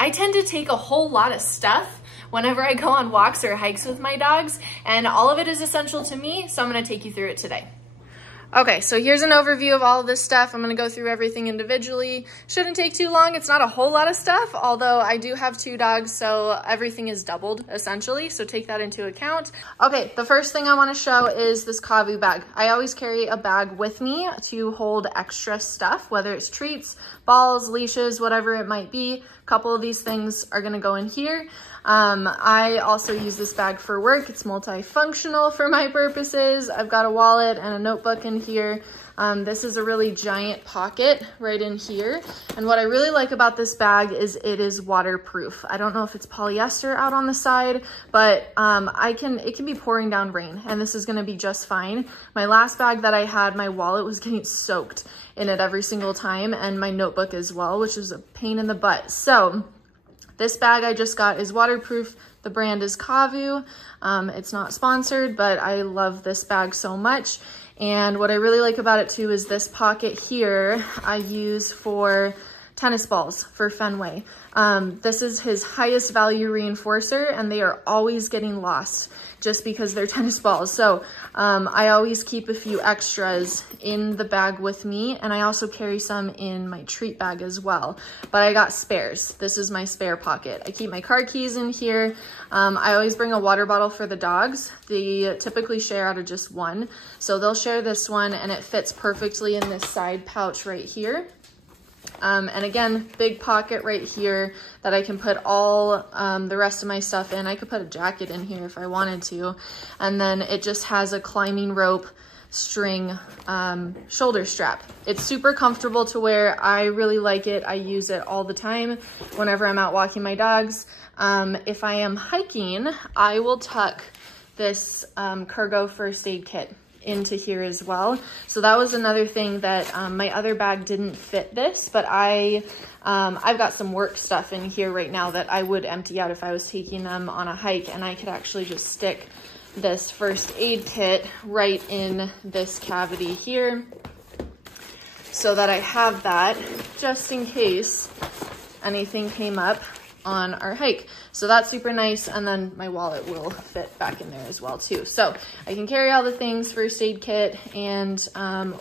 I tend to take a whole lot of stuff whenever I go on walks or hikes with my dogs, and all of it is essential to me, so I'm gonna take you through it today. Okay, so here's an overview of all of this stuff. I'm gonna go through everything individually. Shouldn't take too long. It's not a whole lot of stuff, although I do have 2 dogs, so everything is doubled essentially, so take that into account. Okay, the first thing I wanna show is this Kavu bag. I always carry a bag with me to hold extra stuff, whether it's treats, balls, leashes, whatever it might be. A couple of these things are gonna go in here. I also use this bag for work. It's multifunctional for my purposes. I've got a wallet and a notebook in here. This is a really giant pocket right in here. And what I really like about this bag is it is waterproof. I don't know if it's polyester out on the side, but it can be pouring down rain, and this is gonna be just fine. My last bag that I had, my wallet was getting soaked in it every single time, and my notebook as well, which is a pain in the butt. So this bag I just got is waterproof. The brand is Kavu. It's not sponsored, but I love this bag so much. And what I really like about it too is this pocket here I use for tennis balls for Fenway. This is his highest value reinforcer, and they are always getting lost just because they're tennis balls. So I always keep a few extras in the bag with me, and I also carry some in my treat bag as well. But I got spares. This is my spare pocket. I keep my car keys in here. I always bring a water bottle for the dogs. They typically share out of just one. So they'll share this one, and it fits perfectly in this side pouch right here. And again, big pocket right here that I can put all the rest of my stuff in. I could put a jacket in here if I wanted to. And then it just has a climbing rope string shoulder strap. It's super comfortable to wear. I really like it. I use it all the time whenever I'm out walking my dogs. If I am hiking, I will tuck this Cargo first aid kit into here as well. So that was another thing that my other bag didn't fit this, but I've got some work stuff in here right now that I would empty out if I was taking them on a hike, and I could actually just stick this first aid kit right in this cavity here so that I have that just in case anything came up on our hike. So that's super nice, and then my wallet will fit back in there as well too. So I can carry all the things, first aid kit and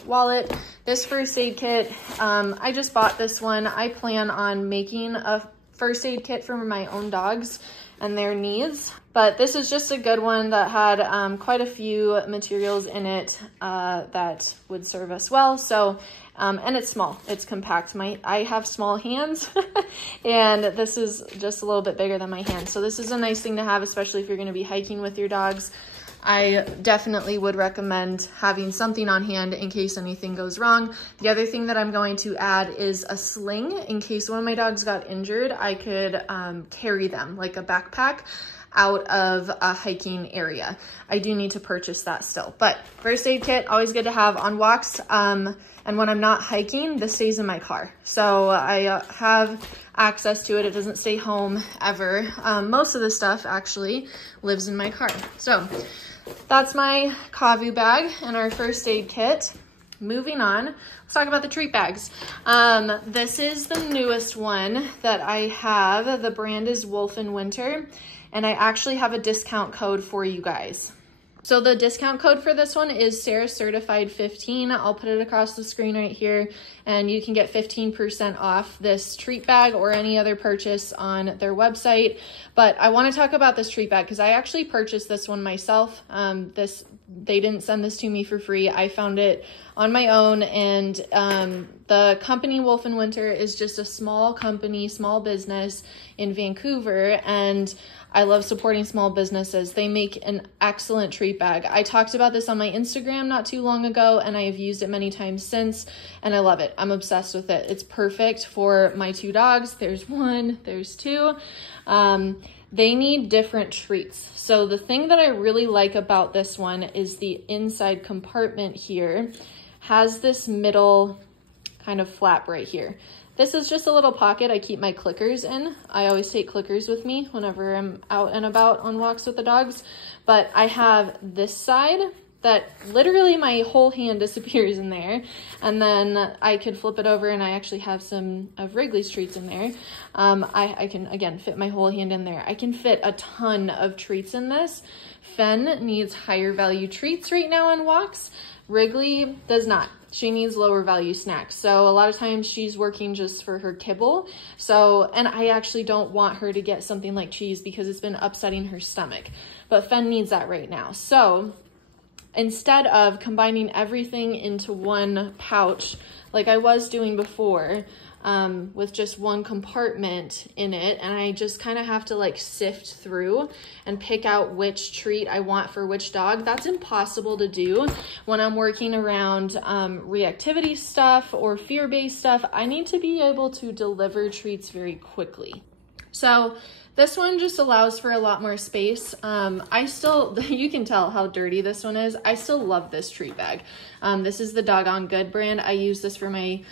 wallet. This first aid kit, I just bought this one. I plan on making a first aid kit for my own dogs and their needs, but this is just a good one that had quite a few materials in it that would serve us well. So and it's small, it's compact. I have small hands and this is just a little bit bigger than my hand. So this is a nice thing to have, especially if you're gonna be hiking with your dogs. I definitely would recommend having something on hand in case anything goes wrong. The other thing that I'm going to add is a sling. In case one of my dogs got injured, I could carry them like a backpack out of a hiking area. I do need to purchase that still, but first aid kit, always good to have on walks. And when I'm not hiking, this stays in my car. So I have access to it. It doesn't stay home ever. Most of the stuff actually lives in my car. So that's my Kavu bag and our first aid kit. Moving on, let's talk about the treat bags. This is the newest one that I have. The brand is Wolf and Winter, and I actually have a discount code for you guys. So the discount code for this one is Sarah Certified 15. I'll put it across the screen right here, and you can get 15% off this treat bag or any other purchase on their website. But I want to talk about this treat bag because I actually purchased this one myself. They didn't send this to me for free. I found it on my own, and the company Wolf and Winter is just a small company, small business in Vancouver, and I love supporting small businesses. They make an excellent treat bag. I talked about this on my Instagram not too long ago, and I have used it many times since, and I love it. I'm obsessed with it. It's perfect for my 2 dogs. There's 1, there's 2. They need different treats. So the thing that I really like about this one is the inside compartment here has this middle kind of flap right here. This is just a little pocket I keep my clickers in. I always take clickers with me whenever I'm out and about on walks with the dogs. But I have this side that literally my whole hand disappears in there. And then I could flip it over and I actually have some of Wrigley's treats in there. I can, again, fit my whole hand in there. I can fit a ton of treats in this. Fen needs higher value treats right now on walks. Wrigley does not. She needs lower value snacks. So a lot of times she's working just for her kibble. So, and I actually don't want her to get something like cheese because it's been upsetting her stomach. But Fen needs that right now. So instead of combining everything into one pouch like I was doing before, with just one compartment in it, and I just kind of have to like sift through and pick out which treat I want for which dog. That's impossible to do when I'm working around reactivity stuff or fear-based stuff. I need to be able to deliver treats very quickly. So this one just allows for a lot more space. I still, you can tell how dirty this one is. I still love this treat bag. This is the Doggone Good brand. I use this for my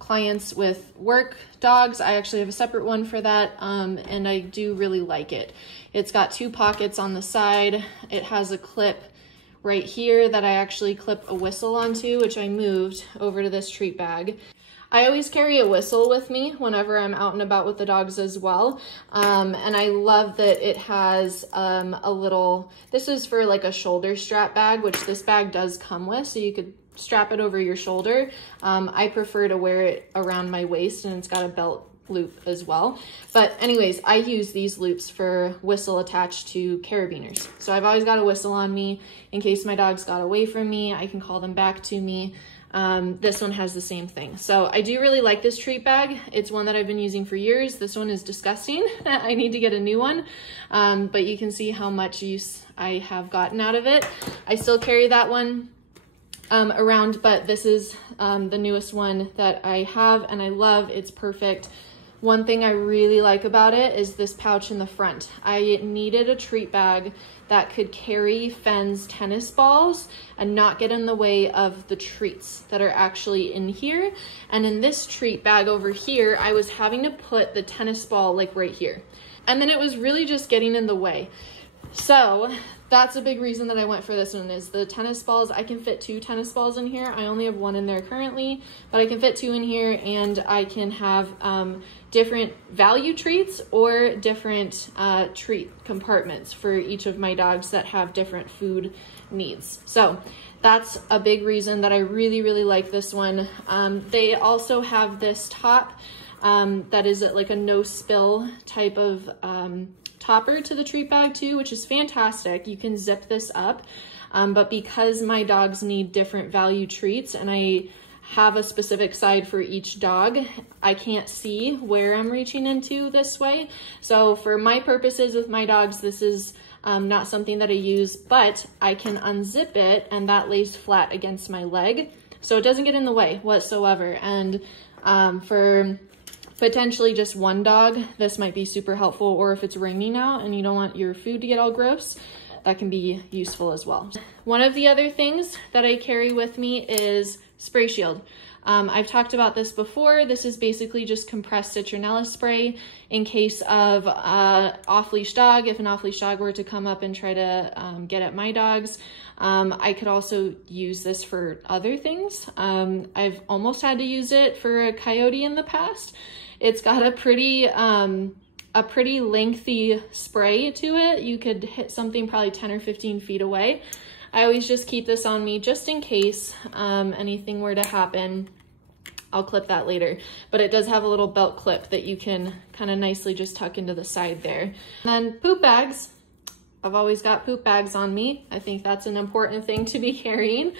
clients with work dogs. I actually have a separate one for that, and I do really like it. It's got 2 pockets on the side. It has a clip right here that I actually clip a whistle onto, which I moved over to this treat bag. I always carry a whistle with me whenever I'm out and about with the dogs as well. And I love that it has a little, this is for like a shoulder strap bag, which this bag does come with, so you could strap it over your shoulder. I prefer to wear it around my waist, and it's got a belt loop as well. But anyways, I use these loops for whistle attached to carabiners. So I've always got a whistle on me in case my dogs got away from me. I can call them back to me. This one has the same thing. So I do really like this treat bag. It's one that I've been using for years. This one is disgusting. I need to get a new one. But you can see how much use I have gotten out of it. I still carry that one around, but this is the newest one that I have and I love. It's perfect. One thing I really like about it is this pouch in the front. I needed a treat bag that could carry Fen's tennis balls and not get in the way of the treats that are actually in here. And in this treat bag over here, I was having to put the tennis ball like right here. And then it was really just getting in the way. So that's a big reason that I went for this one, is the tennis balls. I can fit 2 tennis balls in here. I only have 1 in there currently, but I can fit 2 in here, and I can have different value treats or different treat compartments for each of my dogs that have different food needs. So that's a big reason that I really, really like this one. They also have this top that is like a no spill type of topper to the treat bag too, which is fantastic. You can zip this up, but because my dogs need different value treats and I have a specific side for each dog, I can't see where I'm reaching into this way. So for my purposes with my dogs, this is not something that I use, but I can unzip it and that lays flat against my leg. So it doesn't get in the way whatsoever. And for potentially just one dog, this might be super helpful, or if it's raining out and you don't want your food to get all gross, that can be useful as well. One of the other things that I carry with me is Spray Shield. I've talked about this before. This is basically just compressed citronella spray in case of off-leash dog. If an off-leash dog were to come up and try to get at my dogs, I could also use this for other things. I've almost had to use it for a coyote in the past. It's got a pretty lengthy spray to it. You could hit something probably 10 or 15 feet away. I always just keep this on me just in case anything were to happen. I'll clip that later, but it does have a little belt clip that you can kind of nicely just tuck into the side there. And then poop bags. I've always got poop bags on me. I think that's an important thing to be carrying.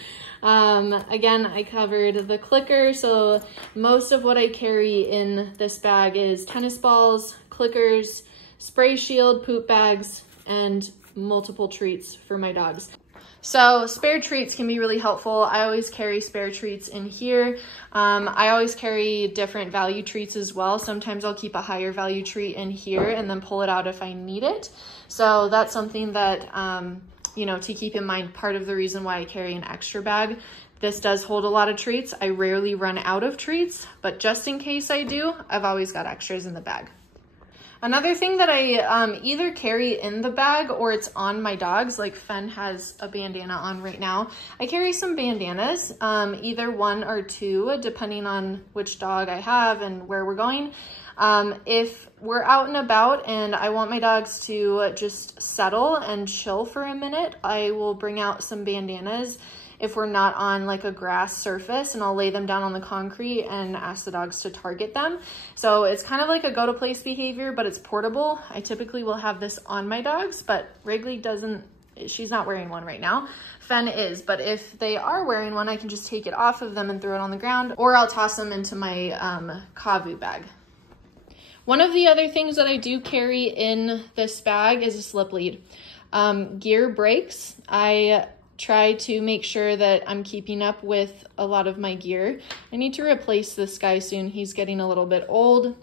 Again, I covered the clicker, so most of what I carry in this bag is tennis balls, clickers, Spray Shield, poop bags, and multiple treats for my dogs. So spare treats can be really helpful. I always carry spare treats in here. I always carry different value treats as well. Sometimes I'll keep a higher value treat in here and then pull it out if I need it. So that's something that, you know, to keep in mind, part of the reason why I carry an extra bag. This does hold a lot of treats. I rarely run out of treats, but just in case I do, I've always got extras in the bag. Another thing that I either carry in the bag or it's on my dogs, like Fen has a bandana on right now. I carry some bandanas, either 1 or 2, depending on which dog I have and where we're going. If we're out and about and I want my dogs to just settle and chill for a minute, I will bring out some bandanas if we're not on like a grass surface, and I'll lay them down on the concrete and ask the dogs to target them. So it's kind of like a go to place behavior, but it's portable. I typically will have this on my dogs, but Wrigley doesn't, she's not wearing one right now. Fen is, but if they are wearing one, I can just take it off of them and throw it on the ground, or I'll toss them into my Kavu bag. One of the other things that I do carry in this bag is a slip lead. Gear breaks. I try to make sure that I'm keeping up with a lot of my gear. I need to replace this guy soon. He's getting a little bit old,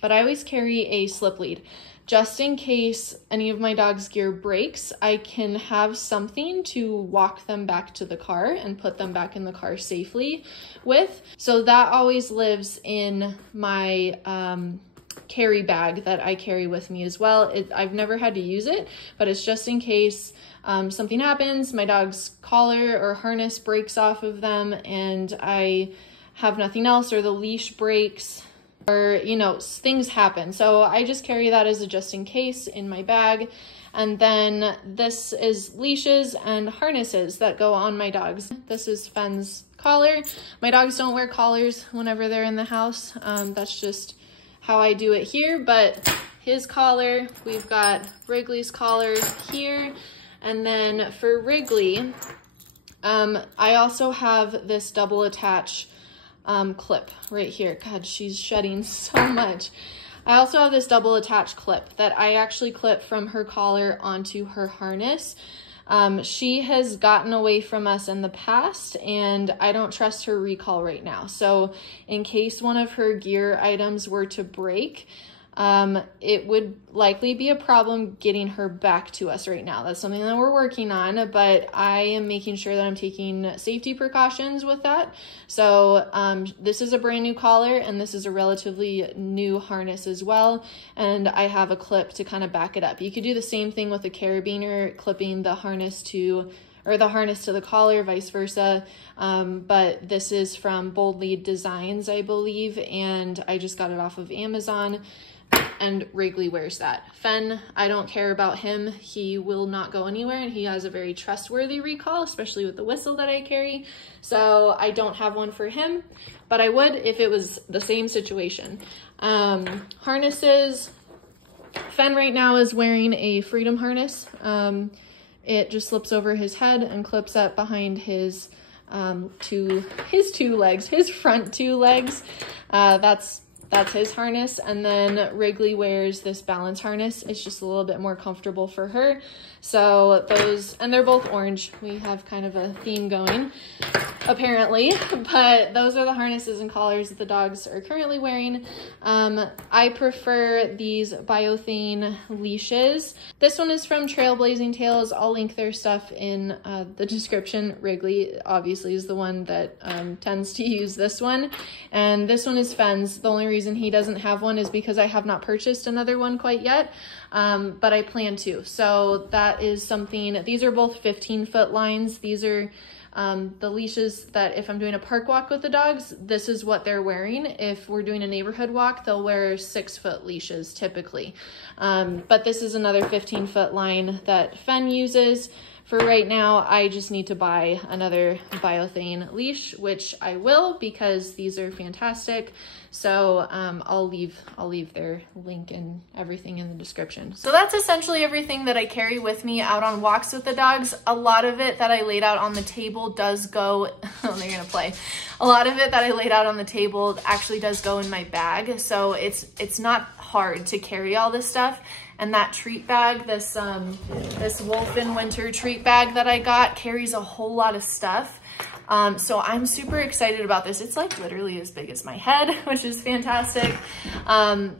but I always carry a slip lead. Just in case any of my dog's gear breaks, I can have something to walk them back to the car and put them back in the car safely with. So that always lives in my carry bag that I carry with me as well. I've never had to use it, but it's just in case something happens, my dog's collar or harness breaks off of them and I have nothing else, or the leash breaks, or you know, things happen. So I just carry that as a just in case in my bag. And then this is leashes and harnesses that go on my dogs. This is Fen's collar. My dogs don't wear collars whenever they're in the house. That's just how I do it here, but his collar, we've got Wrigley's collar here. And then for Wrigley, I also have this double attach clip right here. God, she's shedding so much. I also have this double attach clip that I actually clip from her collar onto her harness. She has gotten away from us in the past and I don't trust her recall right now. So in case one of her gear items were to break, it would likely be a problem getting her back to us right now. That's something that we're working on, but I am making sure that I'm taking safety precautions with that. So this is a brand new collar and this is a relatively new harness as well. And I have a clip to kind of back it up. You could do the same thing with a carabiner, clipping the harness to the collar, vice versa. But this is from Bold Lead Designs, I believe, and I just got it off of Amazon. And Wrigley wears that. Fen, I don't care about him. He will not go anywhere and he has a very trustworthy recall, especially with the whistle that I carry. So I don't have one for him, but I would if it was the same situation. Harnesses, Fen right now is wearing a Freedom harness. It just slips over his head and clips up behind his two legs, his front 2 legs. That's his harness. And then Wrigley wears this balance harness. It's just a little bit more comfortable for her. So those, and they're both orange. We have kind of a theme going, apparently, but those are the harnesses and collars that the dogs are currently wearing. I prefer these Biothane leashes. This one is from Trailblazing Tails. I'll link their stuff in the description. Wrigley obviously is the one that tends to use this one. And this one is Fen's. The only reason he doesn't have one is because I have not purchased another one quite yet, but I plan to. So that is something. These are both 15-foot lines. These are the leashes that if I'm doing a park walk with the dogs, this is what they're wearing. If we're doing a neighborhood walk, they'll wear 6-foot leashes typically. But this is another 15-foot line that Fen uses. For right now, I just need to buy another Biothane leash, which I will because these are fantastic. So I'll leave their link and everything in the description. So that's essentially everything that I carry with me out on walks with the dogs. A lot of it that I laid out on the table does go, oh, they're gonna play. A lot of it that I laid out on the table actually does go in my bag. So it's not hard to carry all this stuff. And that treat bag, this Wolf in Winter treat bag that I got carries a whole lot of stuff. So I'm super excited about this. It's like literally as big as my head, which is fantastic.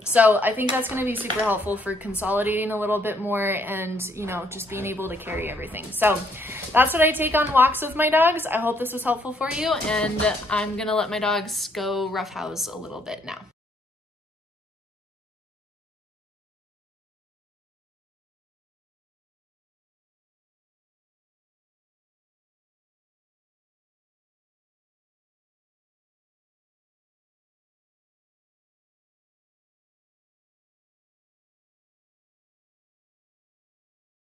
So I think that's gonna be super helpful for consolidating a little bit more and, you know, just being able to carry everything. So that's what I take on walks with my dogs. I hope this was helpful for you, and I'm gonna let my dogs go roughhouse a little bit now.